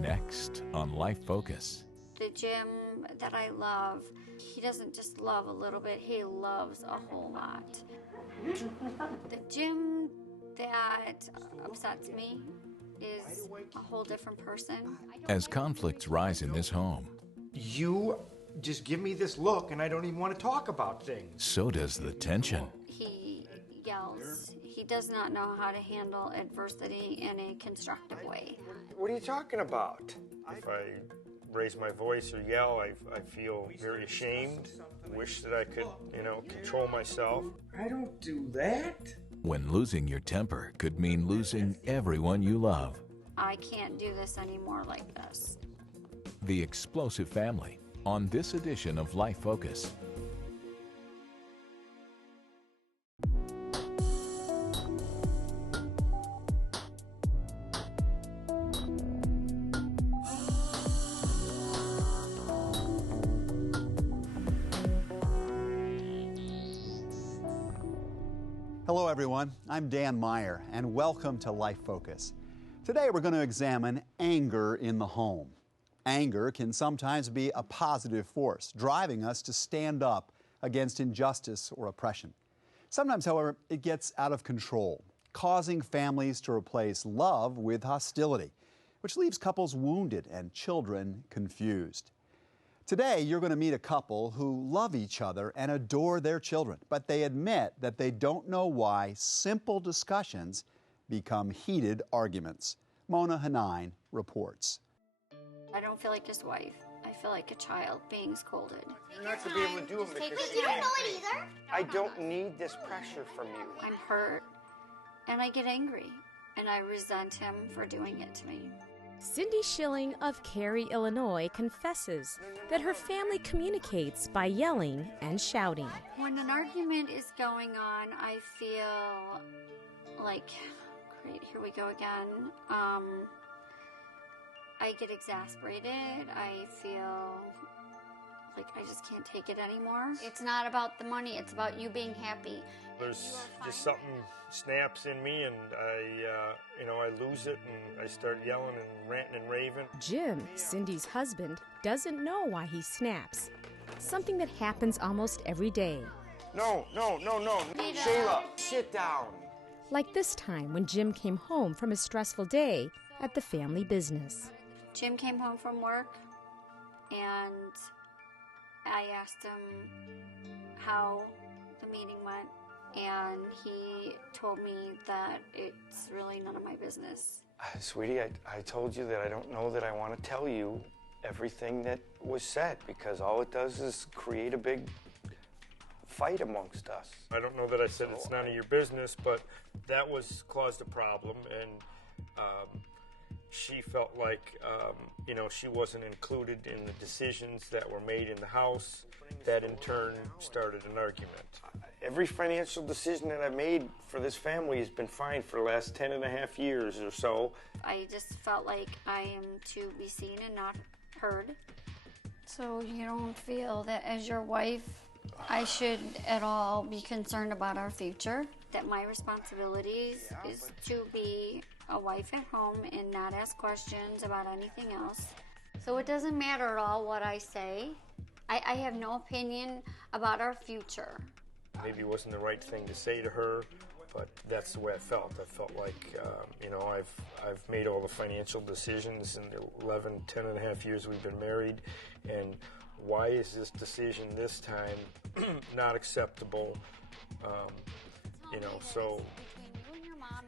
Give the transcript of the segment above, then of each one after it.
Next on Life Focus. The Jim that I love, he doesn't just love a little bit, he loves a whole lot. The Jim that upsets me is a whole different person. As conflicts rise in this home, You just give me this look and I don't even want to talk about things. so does the tension. He yells. He does not know how to handle adversity in a constructive way. What are you talking about? If I raise my voice or yell, I feel very ashamed. Wish that I could, control myself. I don't do that. When losing your temper could mean losing everyone you love. I can't do this anymore like this. The Explosive Family on this edition of Life Focus. Hello everyone, I'm Dan Meyer and welcome to Life Focus. Today we're going to examine anger in the home. Anger can sometimes be a positive force, driving us to stand up against injustice or oppression. Sometimes, however, it gets out of control, causing families to replace love with hostility, which leaves couples wounded and children confused. Today, you're going to meet a couple who love each other and adore their children, but they admit that they don't know why simple discussions become heated arguments. Mona Hanine reports. I don't feel like his wife. I feel like a child being scolded. You're not going to be able to do them because You don't know it either. I don't need this pressure from you. I'm hurt, and I get angry, and I resent him for doing it to me. Cindy Shilling of Cary, Illinois, confesses that her family communicates by yelling and shouting. When an argument is going on, I feel like, great, here we go again. I get exasperated. I feel like I just can't take it anymore. It's not about the money, it's about you being happy. There's just something snaps in me, and I lose it, and I start yelling and ranting and raving. Jim, Cindy's husband, doesn't know why he snaps. Something that happens almost every day. No. Shayla, sit down. Like this time when Jim came home from a stressful day at the family business. Jim came home from work, and I asked him how the meeting went, and he told me that it's really none of my business. Sweetie, I told you that I don't know that I want to tell you everything that was said, because all it does is create a big fight amongst us. I don't know that I said it's none of your business, but that caused a problem, and she felt like, she wasn't included in the decisions that were made in the house. That in turn started an argument. Every financial decision that I've made for this family has been fine for the last 10 and a half years or so. I just felt like I am to be seen and not heard. So you don't feel that as your wife, I should at all be concerned about our future? That my responsibilities is to be a wife at home and not ask questions about anything else. So it doesn't matter at all what I say. I have no opinion about our future. Maybe it wasn't the right thing to say to her, but that's the way I felt. I felt like, I've made all the financial decisions in the 10 and a half years we've been married, and why is this decision this time not acceptable? So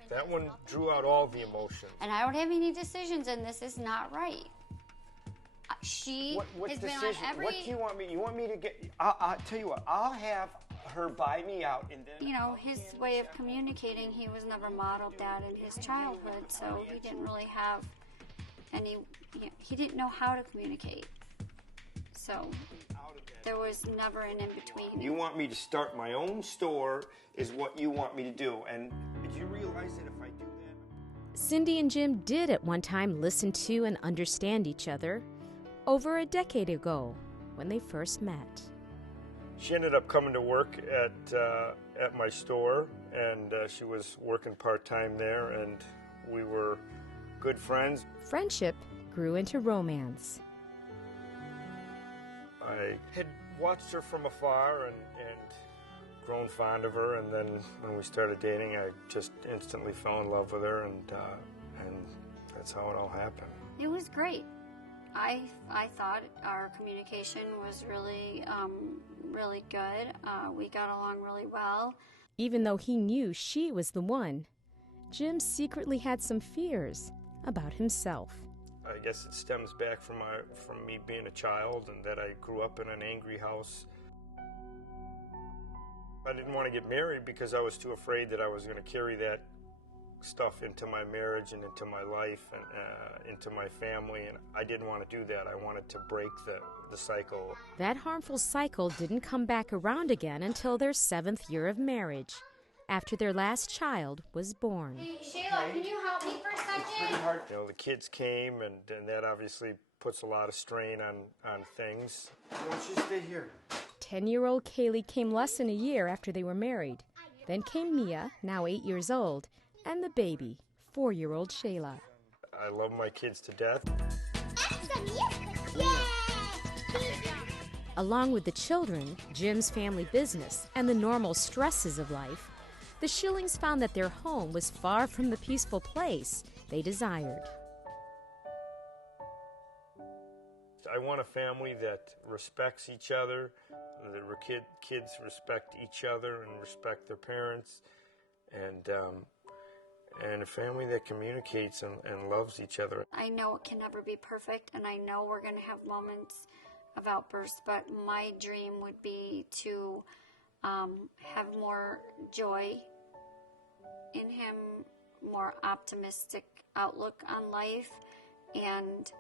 that one drew out all the emotions. And I don't have any decisions, and this is not right. What has decision? been on every... What do you want me? You want me to get? I'll tell you what. I'll have her buy me out, and then. His way of communicating, he was never modeled that in his childhood, so he didn't really have any. He didn't know how to communicate. So there was never an in between. You want me to start my own store, is what you want me to do, and did you realize that if I do that? Cindy and Jim did at one time listen to and understand each other. Over a decade ago, when they first met. She ended up coming to work at my store, and she was working part-time there, and we were good friends. Friendship grew into romance. I had watched her from afar and grown fond of her, and then when we started dating, I just instantly fell in love with her, and that's how it all happened. It was great. I thought our communication was really good. We got along really well. Even though he knew she was the one, Jim secretly had some fears about himself. I guess it stems back from me being a child, and that I grew up in an angry house. I didn't want to get married because I was too afraid that I was going to carry that stuff into my marriage and into my life and into my family, and I didn't want to do that. I wanted to break the cycle. That harmful cycle didn't come back around again until their 7th year of marriage, after their last child was born. Hey, Shayla, can you help me for a second? You know, the kids came, and that obviously puts a lot of strain on things. Why don't you stay here? 10-year-old Kaylee came less than a year after they were married. Then came Mia, now 8 years old, and the baby, 4-year-old Shayla. I love my kids to death. Along with the children, Jim's family business, and the normal stresses of life, the Shillings found that their home was far from the peaceful place they desired. I want a family that respects each other, that kids respect each other and respect their parents, and a family that communicates and loves each other. I know it can never be perfect, and I know we're going to have moments of outbursts, but my dream would be to have more joy in him, more optimistic outlook on life, and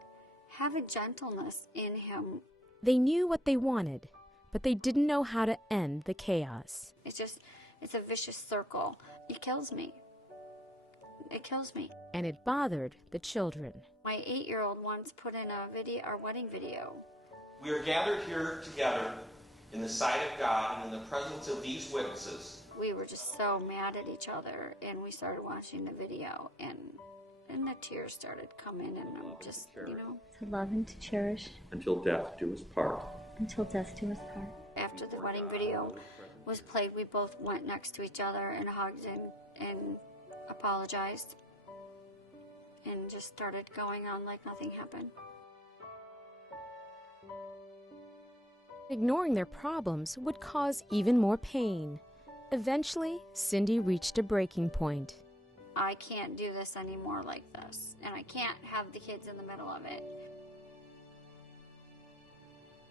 have a gentleness in him. They knew what they wanted, but they didn't know how to end the chaos. It's a vicious circle. It kills me. It kills me. And it bothered the children. My 8-year-old once put in our wedding video. We are gathered here together in the sight of God and in the presence of these witnesses. We were just so mad at each other, and we started watching the video, and the tears started coming, and I'm just, you know. To love and to cherish. Until death do us part. Until death do us part. After the wedding video was played, we both went next to each other and hugged and apologized, and just started going on like nothing happened. Ignoring their problems would cause even more pain. Eventually, Cindy reached a breaking point. I can't do this anymore like this, and I can't have the kids in the middle of it.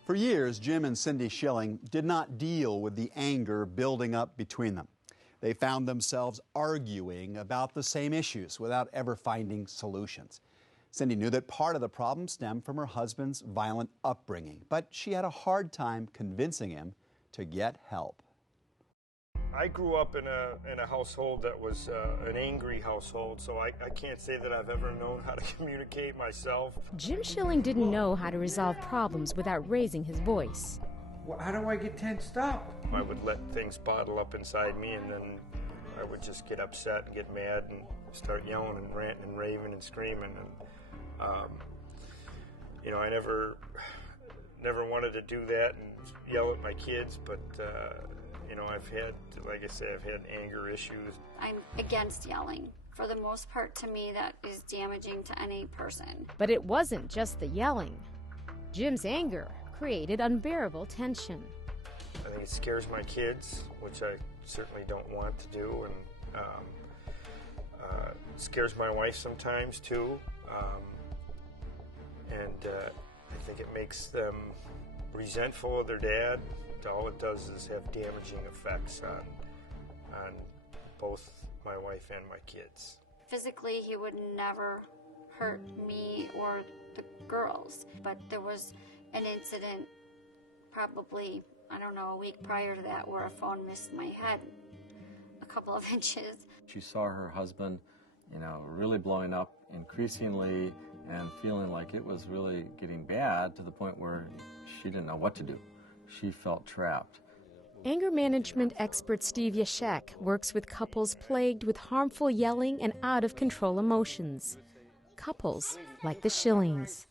For years, Jim and Cindy Shilling did not deal with the anger building up between them. They found themselves arguing about the same issues without ever finding solutions. Cindy knew that part of the problem stemmed from her husband's violent upbringing, but she had a hard time convincing him to get help. I grew up in a household that was an angry household, so I can't say that I've ever known how to communicate myself. Jim Shilling didn't know how to resolve problems without raising his voice. Well, how do I get tensed up? I would let things bottle up inside me, and then I would just get upset and get mad and start yelling and ranting and raving and screaming. And you know, I never wanted to do that and yell at my kids, but you know, I've had, like I say, I've had anger issues. I'm against yelling. For the most part, to me, that is damaging to any person. But it wasn't just the yelling. Jim's anger created unbearable tension. I think it scares my kids, which I certainly don't want to do, and it scares my wife sometimes too. I think it makes them resentful of their dad. All it does is have damaging effects on both my wife and my kids. Physically, he would never hurt me or the girls, but there was an incident probably, I don't know, a week prior to that where a phone missed my head a couple of inches. She saw her husband, you know, really blowing up increasingly and feeling like it was really getting bad to the point where she didn't know what to do. She felt trapped. Anger management expert Steve Yashek works with couples plagued with harmful yelling and out-of-control emotions. couples like the Shillings.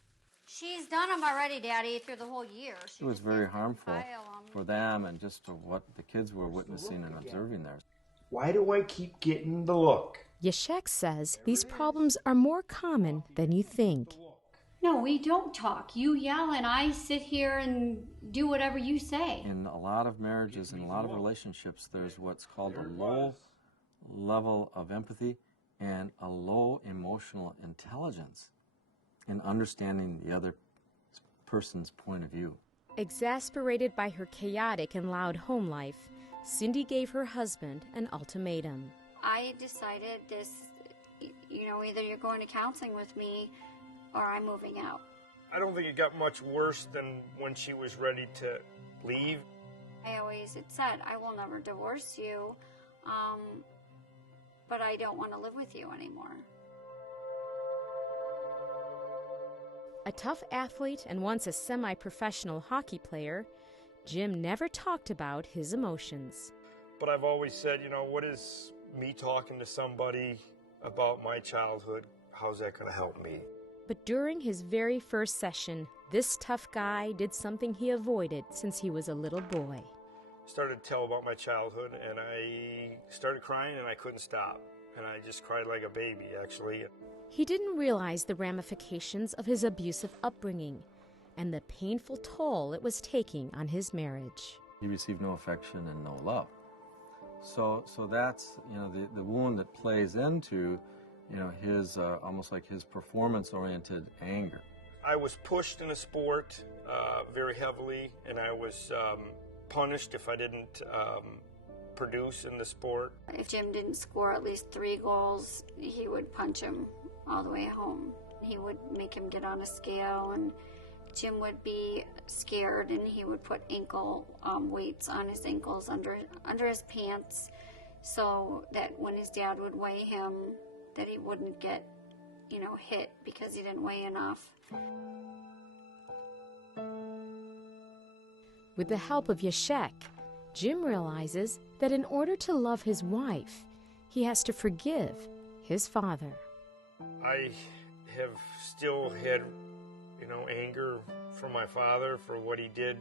She's done them already, Daddy, through the whole year. It was very harmful for them and just to what the kids were witnessing and observing there. Why do I keep getting the look? Yashek says these problems are more common than you think. No, we don't talk. You yell and I sit here and do whatever you say. In a lot of marriages and a lot of relationships, there's what's called a low level of empathy and a low emotional intelligence in understanding the other person's point of view. Exasperated by her chaotic and loud home life, Cindy gave her husband an ultimatum. I decided this, either you're going to counseling with me or I'm moving out. I don't think it got much worse than when she was ready to leave. I always had said, I will never divorce you, but I don't want to live with you anymore. A tough athlete and once a semi-professional hockey player, Jim never talked about his emotions. But I've always said, what is me talking to somebody about my childhood? How's that going to help me? But during his very first session, this tough guy did something he avoided since he was a little boy. Started to tell about my childhood, and I started crying, and I couldn't stop. And I just cried like a baby, actually. He didn't realize the ramifications of his abusive upbringing and the painful toll it was taking on his marriage. He received no affection and no love. So that's, the wound that plays into, his almost like his performance-oriented anger. I was pushed in a sport very heavily, and I was punished if I didn't produce in the sport. If Jim didn't score at least 3 goals, he would punch him all the way home. He would make him get on a scale, and Jim would be scared, and he would put ankle weights on his ankles under his pants, so that when his dad would weigh him, that he wouldn't get, hit because he didn't weigh enough. With the help of Yashek, Jim realizes that in order to love his wife, he has to forgive his father. I have still had, anger for my father for what he did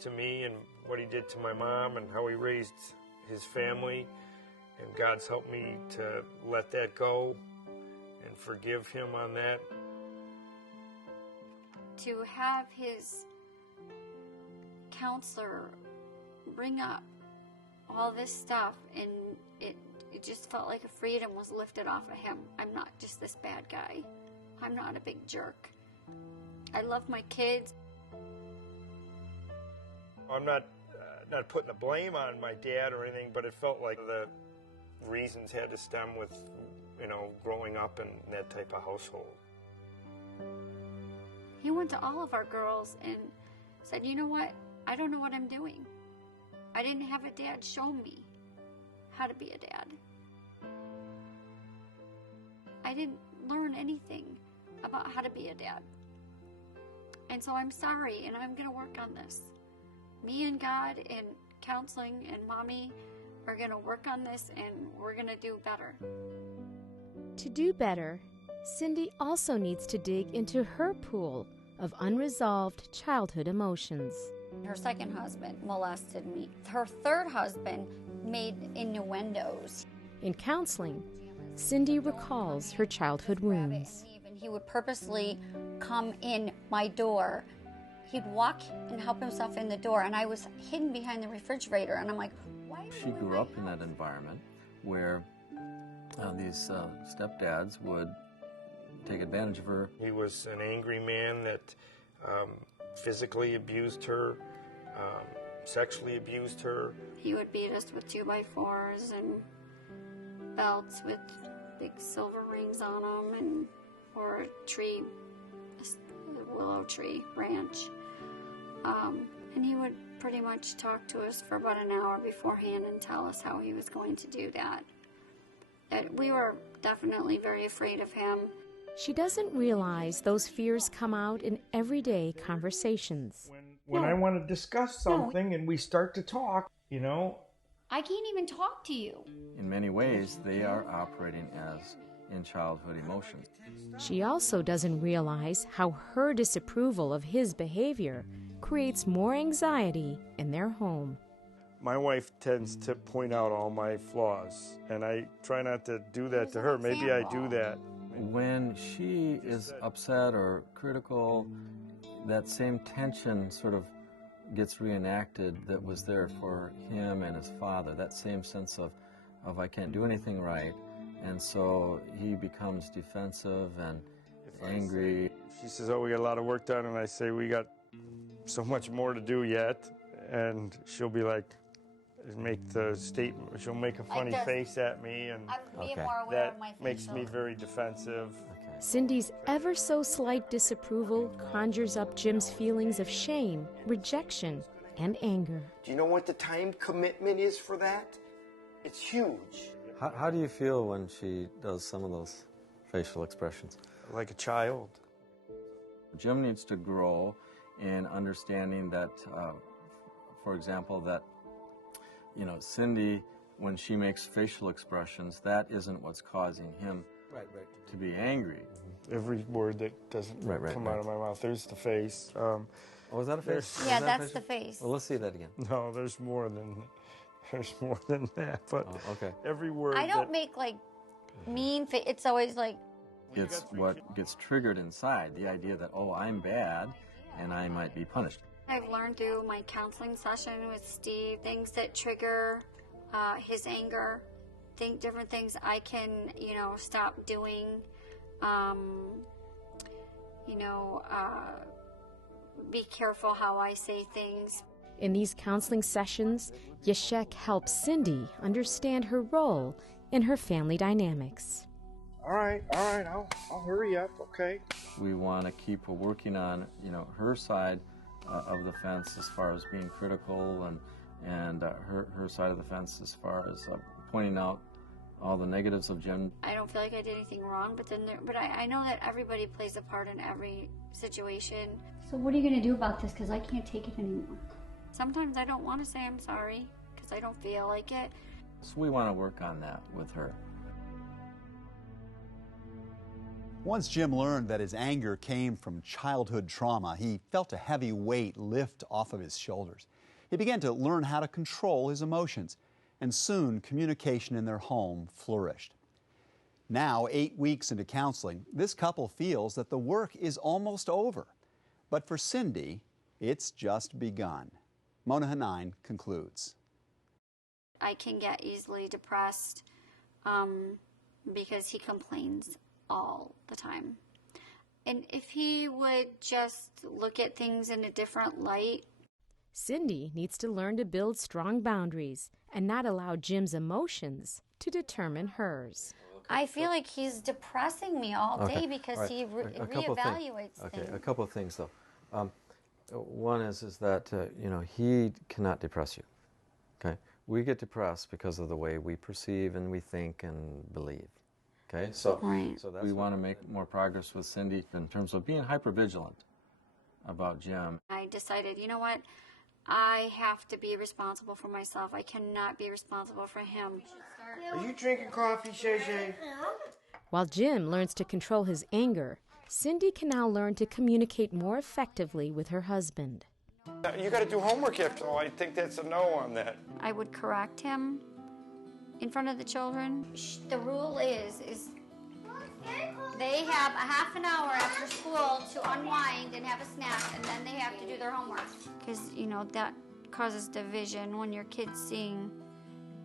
to me and what he did to my mom and how he raised his family. And God's helped me to let that go and forgive him on that. To have his counselor bring up all this stuff, and it just felt like a freedom was lifted off of him. I'm not just this bad guy. I'm not a big jerk. I love my kids. I'm not putting the blame on my dad or anything, but it felt like the reasons had to stem with, growing up in that type of household. He went to all of our girls and said, you know what? I don't know what I'm doing. I didn't have a dad show me how to be a dad. I didn't learn anything about how to be a dad. And so I'm sorry, and I'm going to work on this. Me and God and counseling and Mommy are going to work on this, and we're going to do better. To do better, Cindy also needs to dig into her pool of unresolved childhood emotions. Her second husband molested me. Her third husband made innuendos. In counseling, Cindy recalls her childhood wounds. He would purposely come in my door. He'd walk and help himself in the door, and I was hidden behind the refrigerator, and I'm like, why? She grew up in that environment where these stepdads would take advantage of her. He was an angry man that physically abused her, sexually abused her. He would beat us with 2x4s and belts with big silver rings on them, or a willow tree branch. And he would pretty much talk to us for about an hour beforehand and tell us how he was going to do that. We were definitely very afraid of him. She doesn't realize those fears come out in everyday conversations. When I want to discuss something and we start to talk, I can't even talk to you. In many ways, they are operating as in childhood emotions. She also doesn't realize how her disapproval of his behavior creates more anxiety in their home. My wife tends to point out all my flaws, and I try not to do that to her. Maybe I do that. When she is upset or critical, that same tension sort of gets reenacted that was there for him and his father, that same sense of I can't do anything right. And so he becomes defensive and angry. She says, oh, we got a lot of work done, and I say, we got so much more to do yet. And she'll be like, make the statement, she'll make a funny face at me, and that makes me very defensive. Cindy's ever so slight disapproval conjures up Jim's feelings of shame, rejection, and anger. Do you know what the time commitment is for that? It's huge. How do you feel when she does some of those facial expressions? Like a child. Jim needs to grow in understanding that, for example, that Cindy, when she makes facial expressions, that isn't what's causing him to be angry. Every word that doesn't come out of my mouth, there's the face. Oh, is that a face? Yeah, that's the face. Well, let's see that again. No, there's more than that. But okay. Every word. I don't make like mean face. It's always like. It's what gets triggered inside, the idea that, oh, I'm bad and I might be punished. I've learned through my counseling session with Steve things that trigger his anger, different things I can, stop doing, be careful how I say things. In these counseling sessions, Yashek helps Cindy understand her role in her family dynamics. All right, I'll hurry up, okay? We want to keep working on, her side of the fence as far as being critical, and her side of the fence as far as pointing out all the negatives of Jim. I don't feel like I did anything wrong, but I know that everybody plays a part in every situation. So what are you going to do about this? Because I can't take it anymore. Sometimes I don't want to say I'm sorry because I don't feel like it. So we want to work on that with her. Once Jim learned that his anger came from childhood trauma, he felt a heavy weight lift off of his shoulders. He began to learn how to control his emotions, and soon communication in their home flourished. Now, 8 weeks into counseling, this couple feels that the work is almost over. But for Cindy, it's just begun. Mona Hanine concludes. I can get easily depressed because he complains all the time. And if he would just look at things in a different light. Cindy needs to learn to build strong boundaries and not allow Jim's emotions to determine hers. I feel like he's depressing me all day because he reevaluates things. Okay, a couple of things though. One is that he cannot depress you. Okay, we get depressed because of the way we perceive and we think and believe. Okay, so that's we want to make more progress with Cindy in terms of being hypervigilant about Jim. I decided, you know what? I have to be responsible for myself. I cannot be responsible for him. Are you drinking coffee, Shay Shay? While Jim learns to control his anger, Cindy can now learn to communicate more effectively with her husband. You got to do homework after all. I think that's a no on that. I would correct him in front of the children. The rule is they have a half an hour after school to unwind and have a snack, and then they have to do their homework. Because, that causes division when your kid's seeing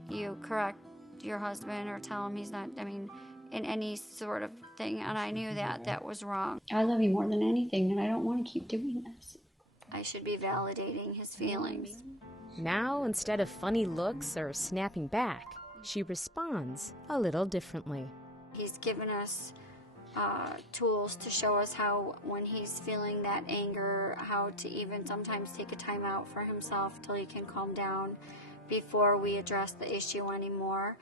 you correct your husband or tell him he's not, in any sort of thing. And I knew that was wrong. I love you more than anything, and I don't want to keep doing this. I should be validating his feelings. Now, instead of funny looks or snapping back, she responds a little differently. He's given us tools to show us how, when he's feeling that anger, how to even sometimes take a time out for himself till he can calm down before we address the issue anymore.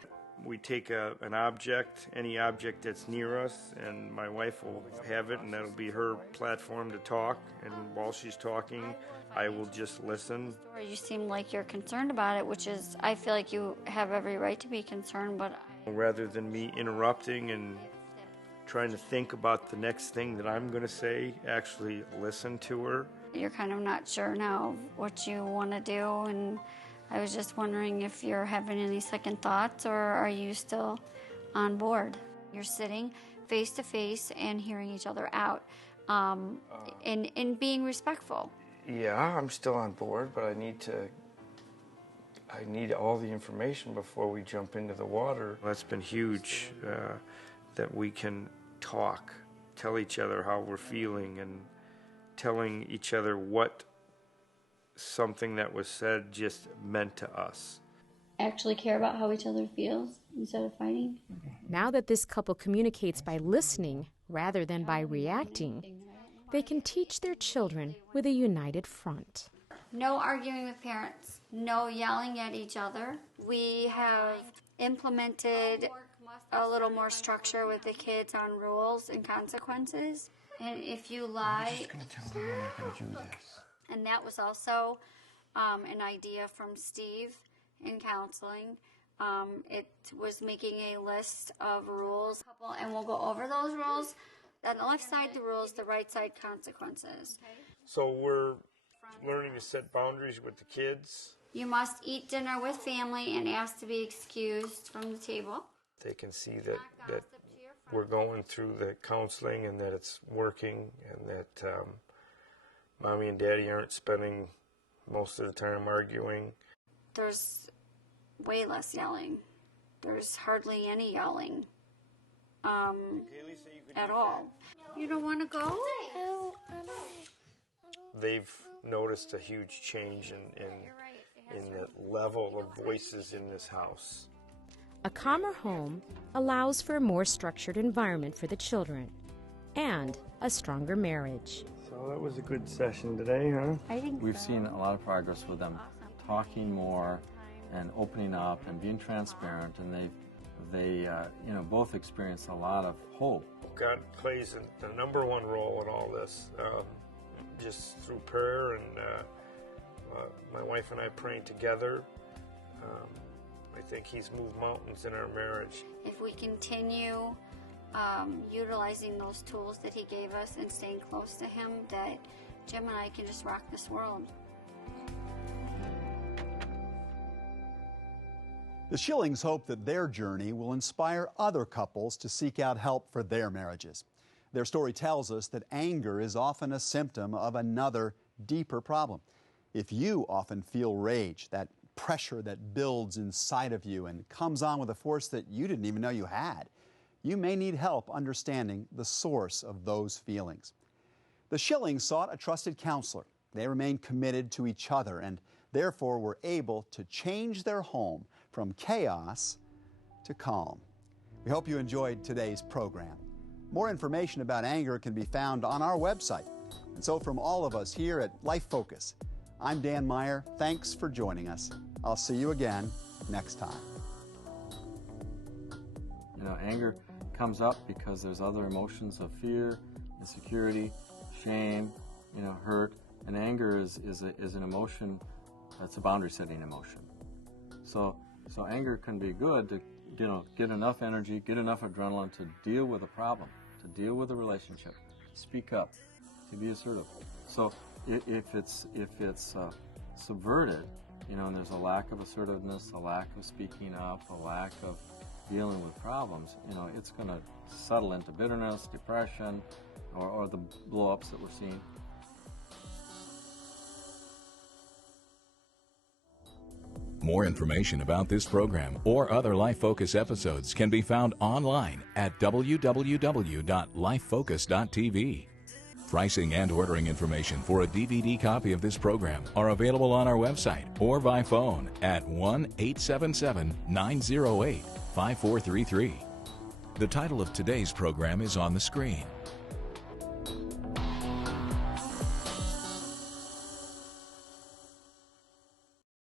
We take an object, any object that's near us, and my wife will have it, and that'll be her platform to talk. And while she's talking, I will just listen. You seem like you're concerned about it, which is, I feel like you have every right to be concerned, but... Rather than me interrupting and trying to think about the next thing that I'm going to say, actually listen to her. You're kind of not sure now what you want to do, and I was just wondering if you're having any second thoughts, or are you still on board? You're sitting face to face and hearing each other out, and being respectful. Yeah, I'm still on board, but I need all the information before we jump into the water. That's been huge, that we can talk, tell each other how we're feeling, and telling each other what something that was said just meant to us. Actually care about how each other feels instead of fighting. Now that this couple communicates by listening rather than by reacting, they can teach their children with a united front. No arguing with parents, no yelling at each other. We have implemented a little more structure with the kids on rules and consequences. And if you lie, I'm just going to tell them I'm not going to do this. And that was also an idea from Steve in counseling. It was making a list of rules, and we'll go over those rules. On the left side, the rules, the right side, consequences. So we're learning to set boundaries with the kids. You must eat dinner with family and ask to be excused from the table. They can see that we're going through the counseling and that it's working, and that Mommy and Daddy aren't spending most of the time arguing. There's way less yelling. There's hardly any yelling at all. You don't want to go? They've noticed a huge change in the level of voices in this house. A calmer home allows for a more structured environment for the children and a stronger marriage. So that was a good session today, huh? I think We've seen a lot of progress with them talking more and opening up and being transparent, and they both experience a lot of hope. God plays the number one role in all this, just through prayer and my wife and I praying together. I think He's moved mountains in our marriage. if we continue utilizing those tools that He gave us and staying close to Him, that Jim and I can just rock this world. The Shillings hope that their journey will inspire other couples to seek out help for their marriages. Their story tells us that anger is often a symptom of another, deeper problem. If you often feel rage, that pressure that builds inside of you and comes on with a force that you didn't even know you had, you may need help understanding the source of those feelings. The Shillings sought a trusted counselor. They remained committed to each other and therefore were able to change their home from chaos to calm. We hope you enjoyed today's program. More information about anger can be found on our website. And so from all of us here at Life Focus, I'm Dan Meyer. Thanks for joining us. I'll see you again next time. Anger comes up because there's other emotions of fear, insecurity, shame, hurt, and anger is an emotion that's a boundary-setting emotion. So anger can be good to get enough energy, get enough adrenaline to deal with a problem, to deal with a relationship, speak up, to be assertive. So if it's subverted, and there's a lack of assertiveness, a lack of speaking up, a lack of dealing with problems, it's going to settle into bitterness, depression, or the blow-ups that we're seeing. More information about this program or other Life Focus episodes can be found online at www.lifefocus.tv. Pricing and ordering information for a DVD copy of this program are available on our website or by phone at 1-877-908-5433. The title of today's program is on the screen.